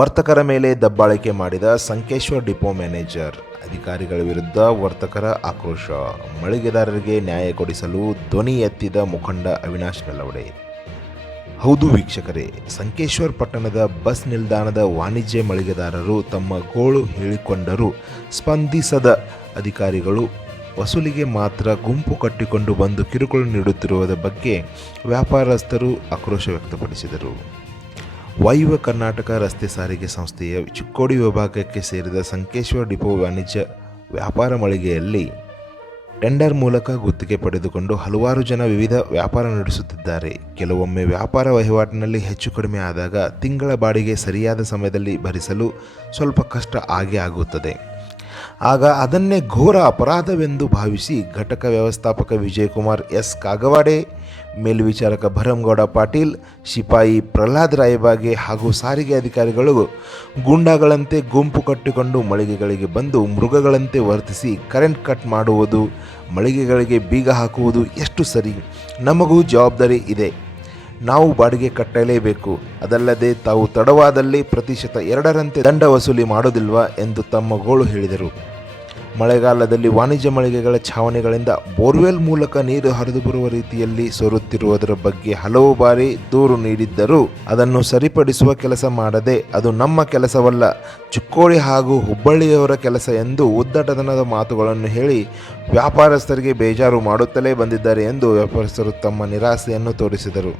ವರ್ತಕರ ಮೇಲೆ ದಬ್ಬಾಳಿಕೆ ಮಾಡಿದ ಸಂಕೇಶ್ವರ್ ಡಿಪೋ ಮ್ಯಾನೇಜರ್. ಅಧಿಕಾರಿಗಳ ವಿರುದ್ಧ ವರ್ತಕರ ಆಕ್ರೋಶ. ಮಳಿಗೆದಾರರಿಗೆ ನ್ಯಾಯ ಕೊಡಿಸಲು ಧ್ವನಿ ಎತ್ತಿದ ಮುಖಂಡ ಅವಿನಾಶ್ ನಲ್ಲವಡೆ. ಹೌದು ವೀಕ್ಷಕರೇ, ಸಂಕೇಶ್ವರ್ ಪಟ್ಟಣದ ಬಸ್ ನಿಲ್ದಾಣದ ವಾಣಿಜ್ಯ ಮಳಿಗೆದಾರರು ತಮ್ಮ ಗೋಳು ಹೇಳಿಕೊಂಡರೂ ಸ್ಪಂದಿಸದ ಅಧಿಕಾರಿಗಳು ವಸೂಲಿಗೆ ಮಾತ್ರ ಗುಂಪು ಕಟ್ಟಿಕೊಂಡು ಬಂದು ಕಿರುಕುಳ ನೀಡುತ್ತಿರುವುದರ ಬಗ್ಗೆ ವ್ಯಾಪಾರಸ್ಥರು ಆಕ್ರೋಶ ವ್ಯಕ್ತಪಡಿಸಿದರು. ವಾಯುವ್ಯ ಕರ್ನಾಟಕ ರಸ್ತೆ ಸಾರಿಗೆ ಸಂಸ್ಥೆಯ ಚಿಕ್ಕೋಡಿ ವಿಭಾಗಕ್ಕೆ ಸೇರಿದ ಸಂಕೇಶ್ವರ ಡಿಪೋ ವಾಣಿಜ್ಯ ವ್ಯಾಪಾರ ಮಳಿಗೆಯಲ್ಲಿ ಟೆಂಡರ್ ಮೂಲಕ ಗುತ್ತಿಗೆ ಪಡೆದುಕೊಂಡು ಹಲವಾರು ಜನ ವಿವಿಧ ವ್ಯಾಪಾರ ನಡೆಸುತ್ತಿದ್ದಾರೆ. ಕೆಲವೊಮ್ಮೆ ವ್ಯಾಪಾರ ವಹಿವಾಟಿನಲ್ಲಿ ಹೆಚ್ಚು ಕಡಿಮೆ ಆದಾಗ ತಿಂಗಳ ಬಾಡಿಗೆ ಸರಿಯಾದ ಸಮಯದಲ್ಲಿ ಭರಿಸಲು ಸ್ವಲ್ಪ ಕಷ್ಟ ಆಗಿ ಆಗುತ್ತದೆ. ಆಗ ಅದನ್ನೇ ಘೋರ ಅಪರಾಧವೆಂದು ಭಾವಿಸಿ ಘಟಕ ವ್ಯವಸ್ಥಾಪಕ ವಿಜಯಕುಮಾರ್ ಎಸ್ ಕಾಗವಾಡೆ ಮೇಲ್ವಿಚಾರಕ ಭರಂಗೌಡ ಪಾಟೀಲ್ ಶಿಪಾಯಿ ಪ್ರಹ್ಲಾದ್ ರಾಯಬಾಗೆ ಹಾಗೂ ಸಾರಿಗೆ ಅಧಿಕಾರಿಗಳು ಗೂಂಡಾಗಳಂತೆ ಗುಂಪು ಕಟ್ಟಿಕೊಂಡು ಮಳಿಗೆಗಳಿಗೆ ಬಂದು ಮೃಗಗಳಂತೆ ವರ್ತಿಸಿ ಕರೆಂಟ್ ಕಟ್ ಮಾಡುವುದು, ಮಳಿಗೆಗಳಿಗೆ ಬೀಗ ಹಾಕುವುದು ಎಷ್ಟು ಸರಿ? ನಮಗೂ ಜವಾಬ್ದಾರಿ ಇದೆ. ನಾವು ಬಾಡಿಗೆ ಕಟ್ಟಲೇಬೇಕು. ಅದಲ್ಲದೆ ತಾವು ತಡವಾದಲ್ಲಿ ಪ್ರತಿಶತ ಎರಡರಂತೆ ದಂಡ ವಸೂಲಿ ಮಾಡೋದಿಲ್ವಾ ಎಂದು ತಮ್ಮ ಗೋಳು ಹೇಳಿದರು. ಮಳೆಗಾಲದಲ್ಲಿ ವಾಣಿಜ್ಯ ಮಳಿಗೆಗಳ ಛಾವಣಿಗಳಿಂದ ಬೋರ್ವೆಲ್ ಮೂಲಕ ನೀರು ಹರಿದು ಬರುವ ರೀತಿಯಲ್ಲಿ ಸೋರುತ್ತಿರುವುದರ ಬಗ್ಗೆ ಹಲವು ಬಾರಿ ದೂರು ನೀಡಿದ್ದರೂ ಅದನ್ನು ಸರಿಪಡಿಸುವ ಕೆಲಸ ಮಾಡದೆ ಅದು ನಮ್ಮ ಕೆಲಸವಲ್ಲ, ಚಿಕ್ಕೋಡಿ ಹಾಗೂ ಹುಬ್ಬಳ್ಳಿಯವರ ಕೆಲಸ ಎಂದು ಉದ್ದಟತನದ ಮಾತುಗಳನ್ನು ಹೇಳಿ ವ್ಯಾಪಾರಸ್ಥರಿಗೆ ಬೇಜಾರು ಮಾಡುತ್ತಲೇ ಬಂದಿದ್ದಾರೆ ಎಂದು ವ್ಯಾಪಾರಸ್ಥರು ತಮ್ಮ ನಿರಾಸೆಯನ್ನು ತೋರಿಸಿದರು.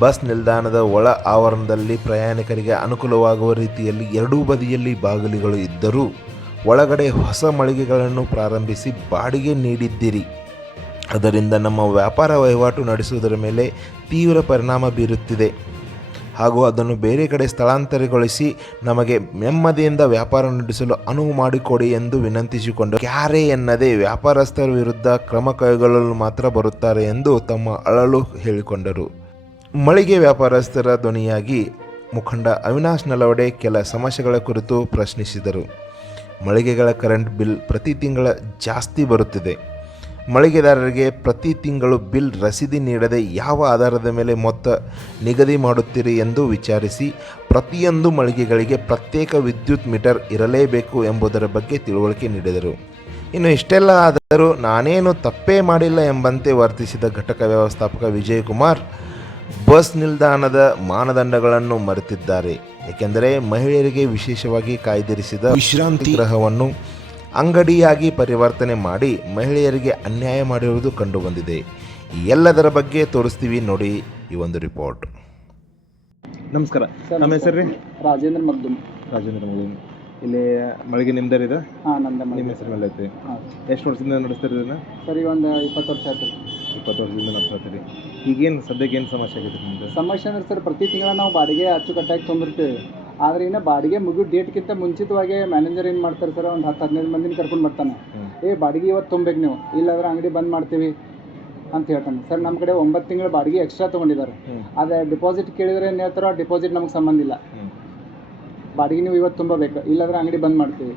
ಬಸ್ ನಿಲ್ದಾಣದ ಒಳ ಆವರಣದಲ್ಲಿ ಪ್ರಯಾಣಿಕರಿಗೆ ಅನುಕೂಲವಾಗುವ ರೀತಿಯಲ್ಲಿ ಎರಡೂ ಬದಿಯಲ್ಲಿ ಬಾಗಿಲುಗಳು ಇದ್ದರೂ ಒಳಗಡೆ ಹೊಸ ಮಳಿಗೆಗಳನ್ನು ಪ್ರಾರಂಭಿಸಿ ಬಾಡಿಗೆ ನೀಡಿದ್ದೀರಿ. ಅದರಿಂದ ನಮ್ಮ ವ್ಯಾಪಾರ ವಹಿವಾಟು ನಡೆಸುವುದರ ಮೇಲೆ ತೀವ್ರ ಪರಿಣಾಮ ಬೀರುತ್ತಿದೆ. ಹಾಗೂ ಅದನ್ನು ಬೇರೆ ಕಡೆ ಸ್ಥಳಾಂತರಗೊಳಿಸಿ ನಮಗೆ ನೆಮ್ಮದಿಯಿಂದ ವ್ಯಾಪಾರ ನಡೆಸಲು ಅನುವು ಮಾಡಿಕೊಡಿ ಎಂದು ವಿನಂತಿಸಿಕೊಂಡು ಕ್ಯಾರೆ ಎನ್ನದೇ ವ್ಯಾಪಾರಸ್ಥರ ವಿರುದ್ಧ ಕ್ರಮ ಕೈಗೊಳ್ಳಲು ಮಾತ್ರ ಬರುತ್ತಾರೆ ಎಂದು ತಮ್ಮ ಅಳಲು ಹೇಳಿಕೊಂಡರು. ಮಳಿಗೆ ವ್ಯಾಪಾರಸ್ಥರ ಧ್ವನಿಯಾಗಿ ಮುಖಂಡ ಅವಿನಾಶ್ ನಲವಡೆ ಕೆಲ ಸಮಸ್ಯೆಗಳ ಕುರಿತು ಪ್ರಶ್ನಿಸಿದರು. ಮಳಿಗೆಗಳ ಕರೆಂಟ್ ಬಿಲ್ ಪ್ರತಿ ತಿಂಗಳ ಜಾಸ್ತಿ ಬರುತ್ತಿದೆ. ಮಳಿಗೆದಾರರಿಗೆ ಪ್ರತಿ ತಿಂಗಳು ಬಿಲ್ ರಸೀದಿ ನೀಡದೆ ಯಾವ ಆಧಾರದ ಮೇಲೆ ಮೊತ್ತ ನಿಗದಿ ಮಾಡುತ್ತೀರಿ ಎಂದು ವಿಚಾರಿಸಿ, ಪ್ರತಿಯೊಂದು ಮಳಿಗೆಗಳಿಗೆ ಪ್ರತ್ಯೇಕ ವಿದ್ಯುತ್ ಮೀಟರ್ ಇರಲೇಬೇಕು ಎಂಬುದರ ಬಗ್ಗೆ ತಿಳುವಳಿಕೆ ನೀಡಿದರು. ಇನ್ನು ಇಷ್ಟೆಲ್ಲ ಆದರೂ ನಾನೇನು ತಪ್ಪೇ ಮಾಡಿಲ್ಲ ಎಂಬಂತೆ ವರ್ತಿಸಿದ ಘಟಕ ವ್ಯವಸ್ಥಾಪಕ ವಿಜಯಕುಮಾರ್ ಬಸ್ ನಿಲ್ದಾಣದ ಮಾನದಂಡಗಳನ್ನು ಮರೆತಿದ್ದಾರೆ. ಏಕೆಂದರೆ ಮಹಿಳೆಯರಿಗೆ ವಿಶೇಷವಾಗಿ ಕಾಯ್ದಿರಿಸಿದ ವಿಶ್ರಾಂತಿ ಗ್ರಹವನ್ನು ಅಂಗಡಿಯಾಗಿ ಪರಿವರ್ತನೆ ಮಾಡಿ ಮಹಿಳೆಯರಿಗೆ ಅನ್ಯಾಯ ಮಾಡಿರುವುದು ಕಂಡುಬಂದಿದೆ. ಈ ಎಲ್ಲದರ ಬಗ್ಗೆ ತೋರಿಸ್ತೀವಿ ನೋಡಿ ಈ ಒಂದು ರಿಪೋರ್ಟ್. ನಮಸ್ಕಾರ. ನಮ್ಮ ಹೆಸರು ರೀ? ರಾಜೇಂದ್ರ ಮಗ್ದುಮ್ ರಾಜೇಂದ್ರ ಮಗ್ದು ಇಲ್ಲಿ ಮಳಿಗೆ ನಿಮ್ದರ್ ಇದೆ? ಹಾಂ ನಂದ ನಿಮ್ಮ ಹೆಸರು ಮೇಲೆ ಐತಿ ಎಷ್ಟು ವರ್ಷದಿಂದ ನಡೆಸ್ತೀರಿ ಇದನ್ನ? ಸರ್ ಒಂದು ಇಪ್ಪತ್ತು ವರ್ಷ ಆಯ್ತು. ಇಪ್ಪತ್ತು ವರ್ಷದಿಂದ ನಡೆಸ್ತೀರಿ ಈಗೇನು ಸದ್ಯಕ್ಕೆ ಏನು ಸಮಸ್ಯೆ ಆಗಿದೆ ನಿಮ್ದು? ಸಮಸ್ಯೆ ಅಂದ್ರೆ ಸರ್ ಪ್ರತಿ ತಿಂಗಳ ನಾವು ಬಾಡಿಗೆ ಅಚ್ಚುಕಟ್ಟಾಗಿ ತೊಂದಿರ್ತೀವಿ. ಆದ್ರೆ ಇನ್ನು ಬಾಡಿಗೆ ಮುಗಿಯೋ ಡೇಟ್ಗಿಂತ ಮುಂಚಿತವಾಗಿ ಮ್ಯಾನೇಜರ್ ಏನು ಮಾಡ್ತಾರೆ ಸರ್ ಒಂದು ಹತ್ತು ಹದಿನೈದು ಮಂದಿನ ಕರ್ಕೊಂಡು ಬರ್ತಾನೆ. ಏ ಬಾಡಿಗೆ ಇವತ್ತು ತುಂಬೇಕು ನೀವು. ಇಲ್ಲಾಂದ್ರೆ ಅಂಗಡಿ ಬಂದ್ ಮಾಡ್ತೀವಿ ಅಂತ ಹೇಳ್ತಾನೆ. ಸರ್ ನಮ್ಮ ಕಡೆ ಒಂಬತ್ತು ತಿಂಗಳ ಬಾಡಿಗೆ ಎಕ್ಸ್ಟ್ರಾ ತೊಗೊಂಡಿದ್ದಾರೆ. ಆದರೆ ಅದೇ ಡಿಪಾಸಿಟ್ ಕೇಳಿದ್ರೆ ಏನು ಹೇಳ್ತಾರೋ ಡಿಪಾಸಿಟ್ ನಮಗೆ ಸಂಬಂಧ ಇಲ್ಲ. ಬಾಡಿಗೆ ನೀವು ಇವತ್ತು ತುಂಬಬೇಕು. ಇಲ್ಲಾಂದ್ರೆ ಅಂಗಡಿ ಬಂದ್ ಮಾಡ್ತೀವಿ.